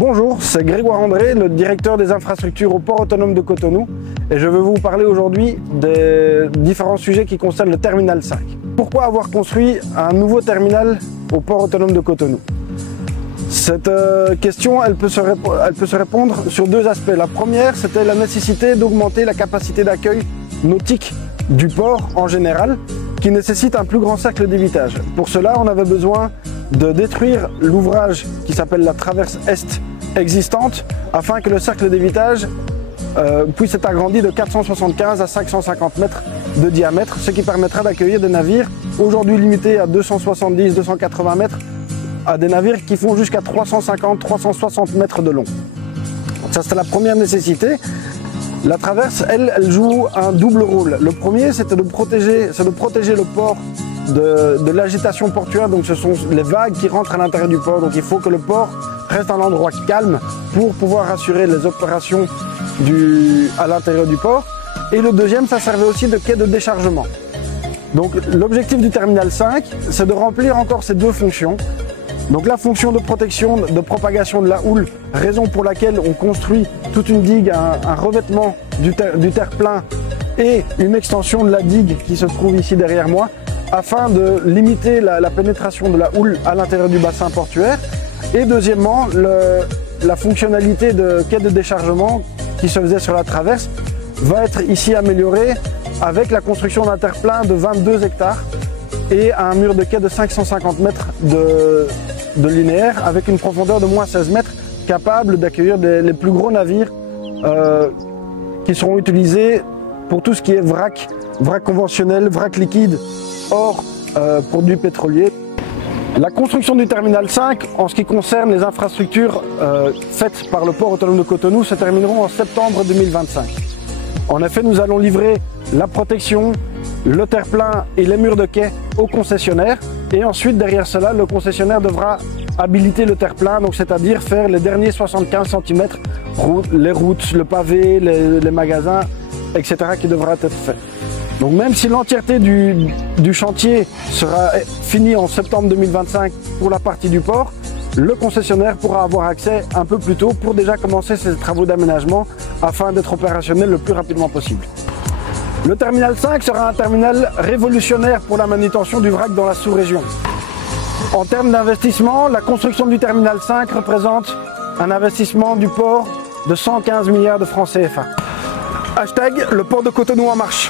Bonjour, c'est Grégoire André, le directeur des infrastructures au port autonome de Cotonou et je veux vous parler aujourd'hui des différents sujets qui concernent le terminal 5. Pourquoi avoir construit un nouveau terminal au port autonome de Cotonou? Cette question, elle peut se répondre sur deux aspects. La première, c'était la nécessité d'augmenter la capacité d'accueil nautique du port en général, qui nécessite un plus grand cercle d'évitage. Pour cela, on avait besoin de détruire l'ouvrage qui s'appelle la traverse Est existante, afin que le cercle d'évitage puisse être agrandi de 475 à 550 mètres de diamètre, ce qui permettra d'accueillir des navires aujourd'hui limités à 270-280 mètres, à des navires qui font jusqu'à 350-360 mètres de long. Ça, c'était la première nécessité. La traverse, elle joue un double rôle. Le premier, c'était de protéger le port de l'agitation portuaire. Donc ce sont les vagues qui rentrent à l'intérieur du port. Donc il faut que le port reste un endroit calme pour pouvoir assurer les opérations à l'intérieur du port. Et le deuxième, ça servait aussi de quai de déchargement. Donc l'objectif du terminal 5, c'est de remplir encore ces deux fonctions. Donc la fonction de protection, de propagation de la houle, raison pour laquelle on construit toute une digue, un revêtement du terre-plein et une extension de la digue qui se trouve ici derrière moi, afin de limiter la pénétration de la houle à l'intérieur du bassin portuaire. Et deuxièmement, la fonctionnalité de quai de déchargement qui se faisait sur la traverse va être ici améliorée avec la construction d'un terre-plein de 22 hectares et un mur de quai de 550 mètres de linéaire avec une profondeur de moins 16 mètres, capable d'accueillir les plus gros navires qui seront utilisés pour tout ce qui est vrac conventionnel, vrac liquide, hors produits pétroliers. La construction du terminal 5, en ce qui concerne les infrastructures faites par le port autonome de Cotonou, se termineront en septembre 2025. En effet, nous allons livrer la protection, le terre-plein et les murs de quai au concessionnaire. Et ensuite, derrière cela, le concessionnaire devra habiliter le terre-plein, donc c'est-à-dire faire les derniers 75 cm, les routes, le pavé, les magasins, etc. qui devra être fait. Donc même si l'entièreté du chantier sera finie en septembre 2025 pour la partie du port, le concessionnaire pourra avoir accès un peu plus tôt pour déjà commencer ses travaux d'aménagement afin d'être opérationnel le plus rapidement possible. Le terminal 5 sera un terminal révolutionnaire pour la manutention du vrac dans la sous-région. En termes d'investissement, la construction du terminal 5 représente un investissement du port de 115 milliards de francs CFA. Hashtag le port de Cotonou en marche.